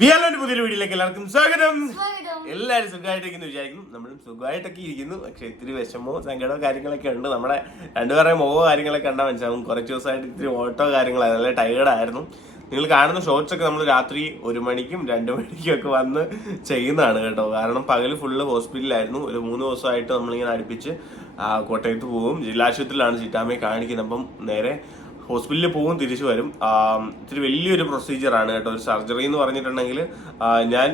പുതിയൊരു വീഡിയോയിലേക്ക് എല്ലാവർക്കും സ്വാഗതം. എല്ലാവരും സുഖമായിട്ടിരിക്കുന്നു വിചാരിക്കുന്നു. നമ്മളും സുഖമായിട്ടൊക്കെ ഇരിക്കുന്നു. പക്ഷെ ഇത്തിരി വിഷമോ സങ്കടമോ കാര്യങ്ങളൊക്കെ ഉണ്ട്. നമ്മുടെ രണ്ടുപേരുടെ മുഖമോ കാര്യങ്ങളൊക്കെ കണ്ടാൽ മനസ്സിലാവും. കുറച്ച് ദിവസമായിട്ട് ഇത്തിരി ഓട്ടോ കാര്യങ്ങളാണ്, നല്ല ടയേർഡായിരുന്നു. നിങ്ങൾ കാണുന്ന ഷോർട്സ് ഒക്കെ നമ്മൾ രാത്രി 1 മണിക്കും 2 മണിക്കും ഒക്കെ വന്ന് ചെയ്യുന്നതാണ് കേട്ടോ. കാരണം പകല് ഫുള്ള് ഹോസ്പിറ്റലിലായിരുന്നു. ഒരു 3 ദിവസമായിട്ട് നമ്മളിങ്ങനെ അടുപ്പിച്ച് കോട്ടയത്ത് പോകും. ജില്ലാശുപത്രിയിലാണ് ചിറ്റാമ്മയെ കാണിക്കുന്നത്. അപ്പം നേരെ ഹോസ്പിറ്റലിൽ പോകും, തിരിച്ചു വരും. ഇത്തിരി വലിയൊരു പ്രൊസീജിയറാണ് കേട്ടോ. ഒരു സർജറി എന്ന് പറഞ്ഞിട്ടുണ്ടെങ്കിൽ ഞാൻ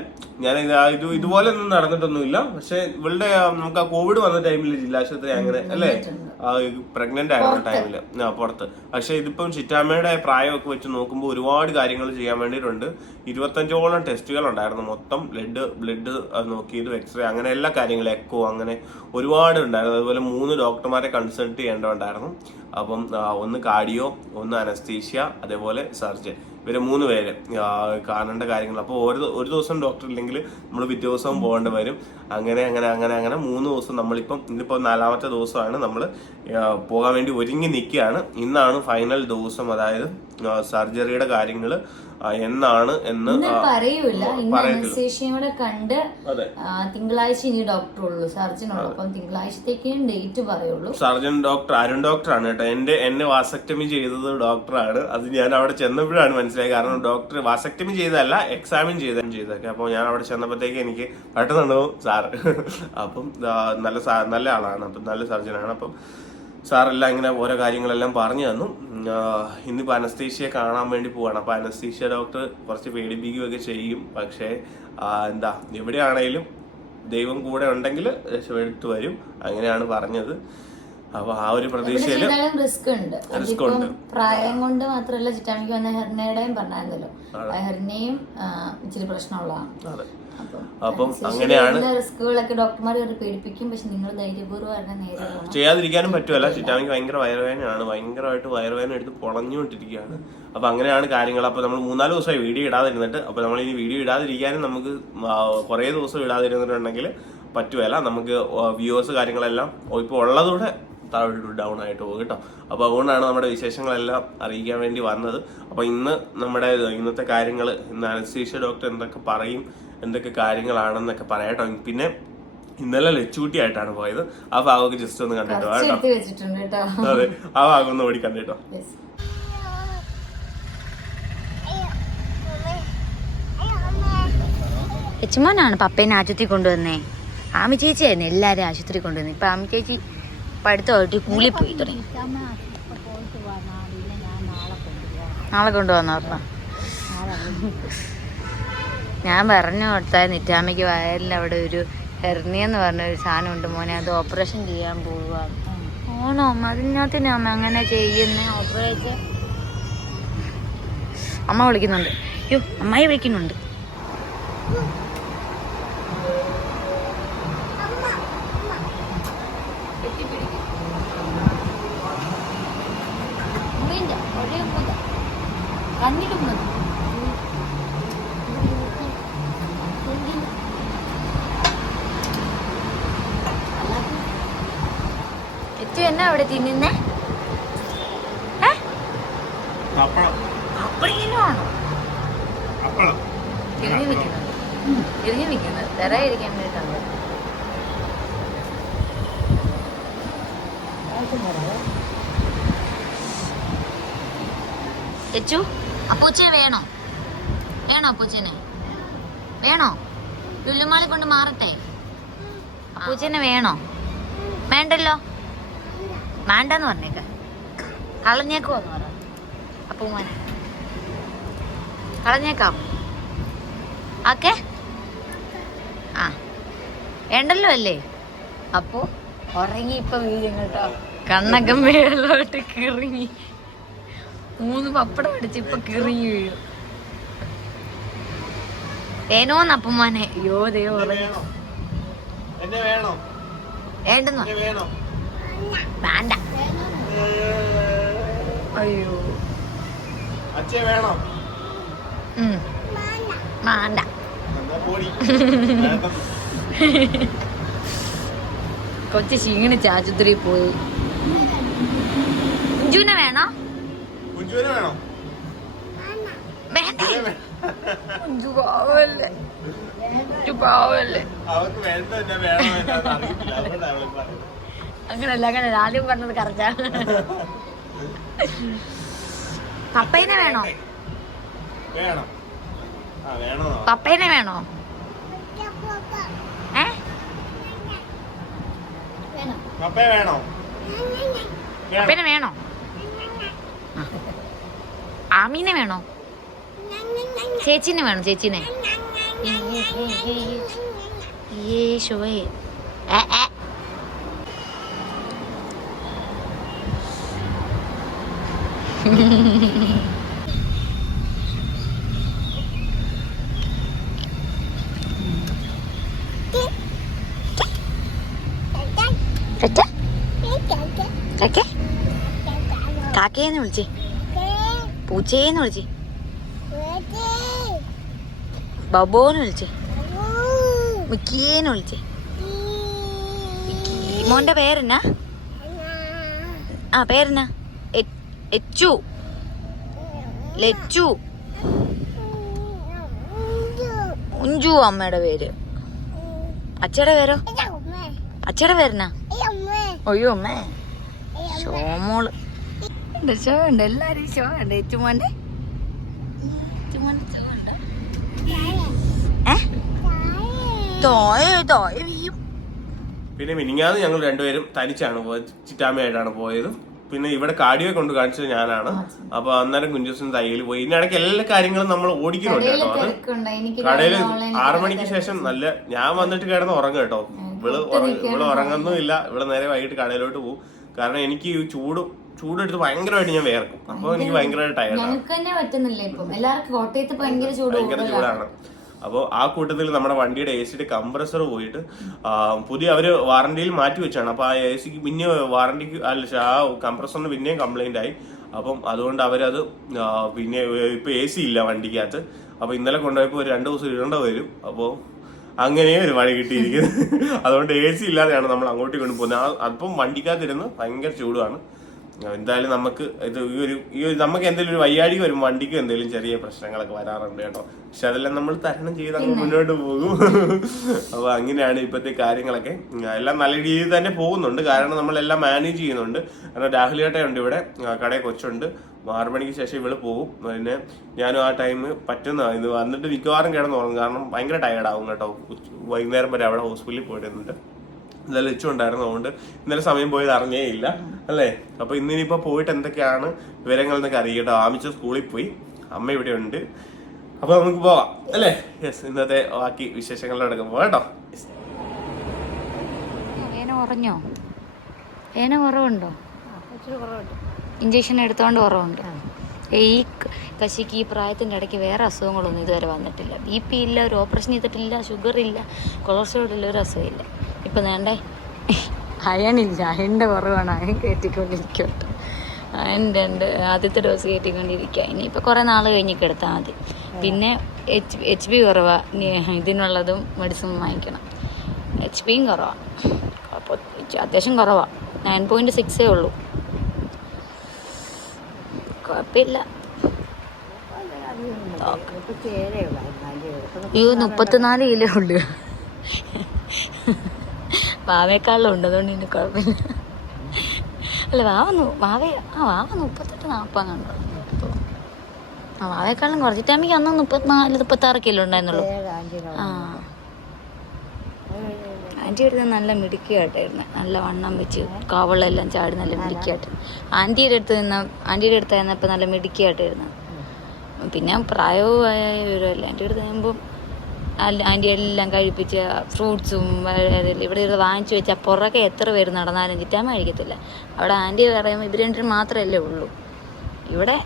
ഇതുപോലെ ഒന്നും നടന്നിട്ടൊന്നുമില്ല. പക്ഷെ ഇവളുടെ നമുക്ക് ആ കോവിഡ് വന്ന ടൈമിൽ ജില്ലാശുപത്രി അങ്ങനെ അല്ലേ, പ്രഗ്നന്റ് ആയിരുന്ന ടൈമില് പുറത്ത്. പക്ഷെ ഇതിപ്പം ചിറ്റാമ്മയുടെ പ്രായമൊക്കെ വെച്ച് നോക്കുമ്പോൾ ഒരുപാട് കാര്യങ്ങൾ ചെയ്യാൻ വേണ്ടിയിട്ടുണ്ട്. 25ഓളം ടെസ്റ്റുകൾ ഉണ്ടായിരുന്നു മൊത്തം. ബ്ലഡ് നോക്കിയത്, എക്സ്റേ, അങ്ങനെ എല്ലാ കാര്യങ്ങളും, എക്കോ, അങ്ങനെ ഒരുപാട് ഉണ്ടായിരുന്നു. അതുപോലെ 3 ഡോക്ടർമാരെ കൺസൾട്ട് ചെയ്യേണ്ടതുണ്ടായിരുന്നു. അപ്പം ഒന്ന് കാർഡിയോ, ഒന്ന് അനസ്തീഷ്യ, അതേപോലെ സർജൻ. ഇവരെ 3 പേര് കാണേണ്ട കാര്യങ്ങൾ. അപ്പോൾ ഒരു ദിവസം ഡോക്ടർ ഇല്ലെങ്കിൽ നമ്മൾ പിറ്റേ ദിവസവും പോകേണ്ടി വരും. അങ്ങനെ 3 ദിവസം നമ്മളിപ്പം ഇന്നിപ്പോൾ 4ാമത്തെ ദിവസമാണ് നമ്മൾ പോകാൻ വേണ്ടി ഒരുങ്ങി നിൽക്കുകയാണ്. ഇന്നാണ് ഫൈനൽ ദിവസം. അതായത് സർജറിയുടെ കാര്യങ്ങൾ എന്നാണ് എന്ന് പറയൂല. ഇന്ന് കണ്ട് തിങ്കളാഴ്ച ഇനി ഡോക്ടർ ഉള്ളൂ, സർജൻ ഉള്ളൂ. അപ്പം തിങ്കളാഴ്ചത്തേക്കും ഡേറ്റ് പറയുള്ളൂ. സർജൻ ഡോക്ടർ അരുൺ ഡോക്ടറാണ് കേട്ടോ. എന്നെ വാസക്ടമി ചെയ്തത് ഡോക്ടറാണ്. അത് ഞാൻ അവിടെ ചെന്നപ്പോഴാണ് മനസ്സിലായത്. കാരണം ഡോക്ടർ വാസക്ടമി ചെയ്തതല്ല, എക്സാമിൻ ചെയ്തൊക്കെ. അപ്പോൾ ഞാൻ അവിടെ ചെന്നപ്പോഴത്തേക്ക് എനിക്ക് പെട്ടെന്നുണ്ടാവും സാറ്. അപ്പം നല്ല ആളാണ്, അപ്പം നല്ല സർജനാണ്. അപ്പം സാറെല്ലാം ഇങ്ങനെ ഓരോ കാര്യങ്ങളെല്ലാം പറഞ്ഞു തന്നു. ഇന്നിപ്പോൾ അനസ്തീഷ്യയെ കാണാൻ വേണ്ടി പോവാണ്. അപ്പോൾ അനസ്തീഷ്യ ഡോക്ടർ കുറച്ച് പേടിപ്പിക്കുകയൊക്കെ ചെയ്യും. പക്ഷേ എവിടെയാണേലും ദൈവം കൂടെ ഉണ്ടെങ്കിൽ രക്ഷപ്പെടുത്തു വരും, അങ്ങനെയാണ് പറഞ്ഞത്. അപ്പൊ ആ ഒരു പ്രതീക്ഷയില് റിസ്ക് ഉണ്ട്. പ്രായം കൊണ്ട് മാത്രമല്ല, ചിറ്റാമിക്ക് വന്ന ഹെർണയുടെയും പറഞ്ഞായിരുന്നല്ലോ, ഹെർണയും ഇച്ചിരി പ്രശ്നമുള്ളതാണ്. അപ്പം അങ്ങനെയാണ് റിസ്കുകളൊക്കെ ഡോക്ടർമാർ പേടിപ്പിക്കും. പക്ഷെ നിങ്ങൾ ധൈര്യപൂർവ്വം ചെയ്യാതിരിക്കാനും പറ്റുമല്ല. ചിറ്റാമിക്ക് ഭയങ്കര വയറുവേദനയാണ്, ഭയങ്കരമായിട്ട് വയറുവേദന എടുത്ത് പൊളഞ്ഞുകൊണ്ടിരിക്കുകയാണ്. അപ്പൊ അങ്ങനെയാണ് കാര്യങ്ങൾ. അപ്പൊ നമ്മൾ 3-4 ദിവസമായി വീഡിയോ ഇടാതിരുന്നിട്ട്. അപ്പൊ നമ്മൾ ഇനി വീഡിയോ ഇടാതിരിക്കാനും നമുക്ക് കുറേ ദിവസം ഇടാതിരുന്നിട്ടുണ്ടെങ്കിൽ പറ്റുമല്ല. നമുക്ക് വ്യൂവേഴ്സ് കാര്യങ്ങളെല്ലാം ഇപ്പൊ ഉള്ളതൂടെ ഡൗൺ ആയിട്ട് പോകും കേട്ടോ. അപ്പൊ അതുകൊണ്ടാണ് നമ്മുടെ വിശേഷങ്ങളെല്ലാം അറിയിക്കാൻ വേണ്ടി വന്നത്. അപ്പൊ ഇന്നത്തെ കാര്യങ്ങൾ, ഇന്ന് അനസ്തീഷ്യ ഡോക്ടർ എന്തൊക്കെ പറയും, എന്തൊക്കെ കാര്യങ്ങളാണെന്നൊക്കെ പറയാട്ടോ. പിന്നെ ഇന്നലെ ലച്ചുകുട്ടിയായിട്ടാണ് പോയത്. ആ ഭാഗമൊക്കെ ജസ്റ്റ് ഒന്ന് കണ്ടിട്ടോ കേട്ടോ. അതെ, ആ ഭാഗം ഒന്ന് ഓടി കണ്ടിട്ടോ. ലച്ചുമോനാണ് പപ്പേനെ ആശുപത്രി കൊണ്ടുവന്നേ. ആമി ചേച്ചിയായിരുന്നു എല്ലാരും ആശുപത്രി കൊണ്ടുവന്നേ. ഇപ്പൊ ആമി ചേച്ചി പഠിത്തമായിട്ട് കൂലി പോയി തുടങ്ങി. നാളെ കൊണ്ടുവന്ന പറഞ്ഞ ഞാൻ പറഞ്ഞു കൊടുത്താൽ നിറ്റാമ്മയ്ക്ക് വയറിൽ അവിടെ ഒരു ഹെർണിയെന്ന് പറഞ്ഞ ഒരു സാധനം ഉണ്ട് മോനെ, അത് ഓപ്പറേഷൻ ചെയ്യാൻ പോവാ. ഓണോ അതിനകത്തിന് അമ്മ അങ്ങനെ ചെയ്യുന്ന ഓപ്പറേഷൻ. അമ്മ വിളിക്കുന്നുണ്ട്. അയ്യോ, അമ്മായി വിളിക്കുന്നുണ്ട്. എന്നാ അവിടെ തിന്നുന്നേ? അപ്പഴിങ്ങനെയാണോ തിരിഞ്ഞു നിൽക്കുന്നത്? തരായിരിക്കാൻ വേണ്ടിയിട്ടാണ്. ചേച്ചു, അപ്പൂച്ചയെ വേണോ? അപ്പൂച്ചനെ വേണോ? ലുല്ലുമാളി കൊണ്ട് മാറട്ടെ? അപ്പൂച്ചനെ വേണോ? വേണ്ടല്ലോ, വേണ്ടെന്ന് പറഞ്ഞേക്ക. കളഞ്ഞേക്കുവോന്ന് പറ അപ്പൂമാനെ. കളഞ്ഞേക്കാം. ഓക്കെ, വേണ്ടല്ലോ അല്ലേ? അപ്പോ ഉറങ്ങി. ഇപ്പൊ വീഴും കേട്ടോ. കണ്ണൊക്കെ മേലോട്ട് കിറങ്ങി. 3 പപ്പടം അടിച്ച് ഇപ്പൊ കിറങ്ങി വീഴും. വേണോന്ന് അപ്പുമാനെ? അയ്യോ ദൈവം ഉറങ്ങി. വേണ്ടെന്നോ? വേണ്ട. അയ്യോ വേണ്ട. കൊച്ചു ക്ഷീണിച്ച് ആശുപത്രി പോയി. കുഞ്ചുവിനെ വേണോ? വേണ്ട. അവർക്ക് വേണ്ട എന്നാ വേണോ എന്നാന്ന് അറിയത്തില്ല, അതുകൊണ്ടാണ് അവള് പറയുന്നത്. അങ്ങനല്ല ആദ്യം പറഞ്ഞത് കറക്റ്റാ. പപ്പേനെ വേണോ? വേണം. ആ വേണോ? പപ്പേനെ വേണോ? പപ്പ വേണോ? പപ്പേനെ വേണോ? ആമീനെ വേണോ? ചേച്ചിനെ വേണോ? ചേച്ചിനെ യേശുവേ. കാക്കയെന്ന് വിളിച്ചേ, പൂച്ചയെന്ന് വിളിച്ചേ, ബബോന്ന് വിളിച്ചേ, മിക്കിയേന്ന് വിളിച്ചേ. മോന്റെ പേരെന്നാ? ആ പേരെന്നാ? എച്ചു, ലച്ചു, ഉഞ്ചു അമ്മയുടെ പേര്. അച്ഛയുടെ പേരോ? അച്ഛയുടെ പേരെന്നാ? അയ്യോ അമ്മേ, ഷോമോള്. ഷോ ഉണ്ട്, എല്ലാരും ഷോ ഉണ്ട്. ഏറ്റുമോന്റെ ഷോ ഉണ്ട്. തോയ വീയും. പിന്നെ മിനിങ്ങാന്ന് ഞങ്ങൾ രണ്ടുപേരും തനിച്ചാണ് പോയത്, ചിറ്റാമ്മയായിട്ടാണ് പോയത്. പിന്നെ ഇവിടെ കാർഡിയോ കൊണ്ട് കാണിച്ചത് ഞാനാണ്. അപ്പൊ അന്നേരം കുഞ്ചൂസിന് തയ്യൽ പോയി. ഇതിനിടയ്ക്ക് എല്ലാ കാര്യങ്ങളും നമ്മൾ ഓടിക്കുന്നുണ്ട് കേട്ടോ. അത് കടയില് 6 മണിക്ക് ശേഷം നല്ല ഞാൻ വന്നിട്ട് കിടന്ന് ഉറങ്ങും കേട്ടോ. ഇവള് ഉറങ്ങുന്നുമില്ല. ഇവിടെ നേരെ വൈകിട്ട് കടയിലോട്ട് പോകും. കാരണം എനിക്ക് ഈ ചൂടെടുത്ത് ഭയങ്കരമായിട്ട് ഞാൻ വേർക്കും. അപ്പൊ എനിക്ക് ഭയങ്കരമായിട്ട് ഭയങ്കര ചൂടാണ്. അപ്പോൾ ആ കൂട്ടത്തിൽ നമ്മുടെ വണ്ടിയുടെ AC കംപ്രസർ പോയിട്ട് പുതിയ അവര് വാറണ്ടിയിൽ മാറ്റി വെച്ചാണ്. അപ്പൊ ആ AC പിന്നെ വാറണ്ടിക്ക് ആ കംപ്രസറിന് പിന്നെയും കംപ്ലൈന്റ് ആയി. അപ്പം അതുകൊണ്ട് അവരത് പിന്നെ ഇപ്പൊ AC ഇല്ല വണ്ടിക്കകത്ത്. അപ്പൊ ഇന്നലെ കൊണ്ടുപോയപ്പോ 2 ദിവസം ഇടേണ്ട വരും. അപ്പോ അങ്ങനെ ഒരു വഴി കിട്ടിയിരിക്കുന്നത്. അതുകൊണ്ട് AC ഇല്ലാതെയാണ് നമ്മൾ അങ്ങോട്ട് കൊണ്ട് പോകുന്നത്. അപ്പം വണ്ടിക്കകത്തിരുന്ന് ഭയങ്കര ചൂടുമാണ്. എന്തായാലും നമുക്ക് നമുക്ക് എന്തെങ്കിലും ഒരു വയ്യാഴിക വരും, വണ്ടിക്ക് എന്തെങ്കിലും ചെറിയ പ്രശ്നങ്ങളൊക്കെ വരാറുണ്ട് കേട്ടോ. പക്ഷെ അതെല്ലാം നമ്മൾ തരണം ചെയ്ത് അങ്ങ് മുന്നോട്ട് പോകും. അപ്പൊ അങ്ങനെയാണ് ഇപ്പോഴത്തെ കാര്യങ്ങളൊക്കെ. എല്ലാം നല്ല രീതിയിൽ തന്നെ പോകുന്നുണ്ട്. കാരണം നമ്മളെല്ലാം മാനേജ് ചെയ്യുന്നുണ്ട്. കാരണം രാഹുൽ ചേട്ടയുണ്ട് ഇവിടെ, കടയിൽ കൊച്ചുണ്ട്. 6 മണിക്ക് ശേഷം ഇവള് പോകും. പിന്നെ ഞാനും ആ ടൈം പറ്റുന്ന ഇത് വന്നിട്ട് മിക്കവാറും കിടന്ന് ഉറങ്ങും. കാരണം ഭയങ്കര ടയർഡാവും കേട്ടോ. വൈകുന്നേരം വരെ അവിടെ ഹോസ്പിറ്റലിൽ പോയിരുന്നുണ്ട്. ഇന്നലെ വെച്ചുണ്ടായിരുന്നു. അതുകൊണ്ട് ഇന്നലെ സമയം പോയത് അറിഞ്ഞേ ഇല്ല അല്ലേ. അപ്പൊ ഇന്നിനിപ്പോ പോയിട്ട് എന്തൊക്കെയാണ് വിവരങ്ങൾ എന്നൊക്കെ അറിയട്ടോ. ആമിച്ച സ്കൂളിൽ പോയി, അമ്മ ഇവിടെ ഉണ്ട്. അപ്പൊ നമുക്ക് പോവാം അല്ലേ. യെസ്, ഇന്നത്തെ ബാക്കി വിശേഷങ്ങളിലൊക്കെ പോവാം കേട്ടോ. കുറഞ്ഞോ? വേന കുറവുണ്ടോ? ഇഞ്ചക്ഷൻ എടുത്തോണ്ട് കുറവുണ്ട്. ഈ കശിക്ക് ഈ പ്രായത്തിൻ്റെ ഇടയ്ക്ക് വേറെ അസുഖങ്ങളൊന്നും ഇതുവരെ വന്നിട്ടില്ല. BP ഇല്ല, ഒരു ഓപ്പറേഷൻ ചെയ്തിട്ടില്ല, ഷുഗർ ഇല്ല, കൊളസ്ട്രോൾ ഇല്ല, ഒരു അസുഖമില്ല. ഇപ്പം വേണ്ടേ അയണില്ല, അയണിൻ്റെ കുറവാണ്. അയൺ കയറ്റിക്കൊണ്ടിരിക്കട്ടെ. അയൺ ആദ്യത്തെ ഡോസ് കയറ്റിക്കൊണ്ടിരിക്കുക. ഇനിയിപ്പോൾ കുറേ നാൾ കഴിഞ്ഞ് എടുത്താൽ മതി. പിന്നെ HB കുറവാണ്. ഇതിനുള്ളതും മെഡിസിൻ വാങ്ങിക്കണം. HBയും കുറവാണ്. അപ്പോൾ അത്യാവശ്യം കുറവാണ്. 9.6 ഉള്ളൂ. കുഴപ്പമില്ല. 34 കിലോ ഉള്ളു. വാവേക്കാളിലും ഉണ്ട്, അതുകൊണ്ട് ഇനി കുഴപ്പമില്ല. അല്ല വാവ 38-40 കണ്ടു. വാവേക്കാളും കുറച്ചിട്ടാകുമ്പോൾ അന്ന് 34-36 കിലോ ഉണ്ടായിരുന്നുള്ളൂ. ആൻറ്റി എടുത്ത് നല്ല മിടുക്കിയായിട്ടായിരുന്നു. നല്ല വണ്ണം വെച്ച് കവളെല്ലാം ചാടി നല്ല മിടുക്കിയായിട്ട്. ആൻറ്റിയുടെ അടുത്തായിരുന്നപ്പോൾ നല്ല മിടുക്കിയായിട്ടായിരുന്നു. പിന്നെ പ്രായവുമായ വിവരമല്ല. ആൻറ്റി അടുത്ത് കഴിയുമ്പം ആൻറ്റി എല്ലാം കഴിപ്പിച്ച് ഫ്രൂട്ട്സും ഇവിടെ വാങ്ങിച്ചു വെച്ചാൽ പുറകെ എത്ര പേര് നടന്നാലും ചിറ്റാമ്മ കഴിക്കത്തില്ല. അവിടെ ആൻറ്റി പറയുമ്പോൾ ഇവർ രണ്ടും മാത്രമല്ലേ ഉള്ളൂ. ഇവിടെ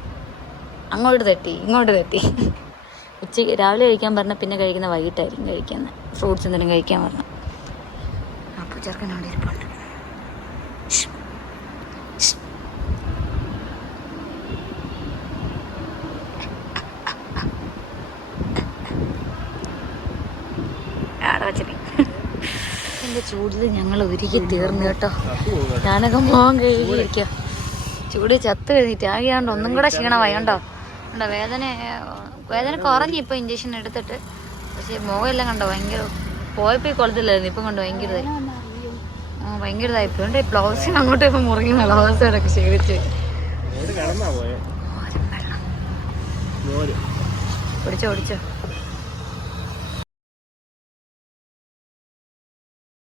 അങ്ങോട്ട് തെറ്റി ഇങ്ങോട്ട് തെറ്റി. ഉച്ചയ്ക്ക് രാവിലെ കഴിക്കാൻ പറഞ്ഞാൽ പിന്നെ കഴിക്കുന്ന വൈകിട്ടായിരിക്കും കഴിക്കുന്നത്. ഫ്രൂട്ട്സ് എന്തെങ്കിലും കഴിക്കാൻ പറഞ്ഞു. അപ്പോൾ ചെറുക്കൻ അവിടെ ഇരിപ്പുണ്ട്. എൻ്റെ ചൂടിൽ ഞങ്ങൾ ഒരുക്കി തീർന്നു കേട്ടോ. ഞാനൊക്കെ മോൻ കഴുകിയിരിക്കുക. ചൂട് ചത്ത് കഴിഞ്ഞിട്ട് ആകിയാണ്ട് ഒന്നും കൂടെ ക്ഷീണമായി കണ്ടോ. ഉണ്ടോ വേദന വേദന കുറഞ്ഞു ഇപ്പൊ ഇഞ്ചക്ഷൻ എടുത്തിട്ട്. പക്ഷെ മുഖമെല്ലാം കണ്ടോ ഭയങ്കര പോയപ്പോ ഈ കൊളത്തില്ലായിരുന്നു, ഇപ്പം കണ്ടോ ഭയങ്കര ഭയങ്കര ഇതായിപ്പോ ബ്ലൗസിന് അങ്ങോട്ടും ഇപ്പൊ മുറിഞ്ഞ ബ്ലൗസോടൊക്കെ ക്ഷീണിച്ച്. പിടിച്ചോ പിടിച്ചോ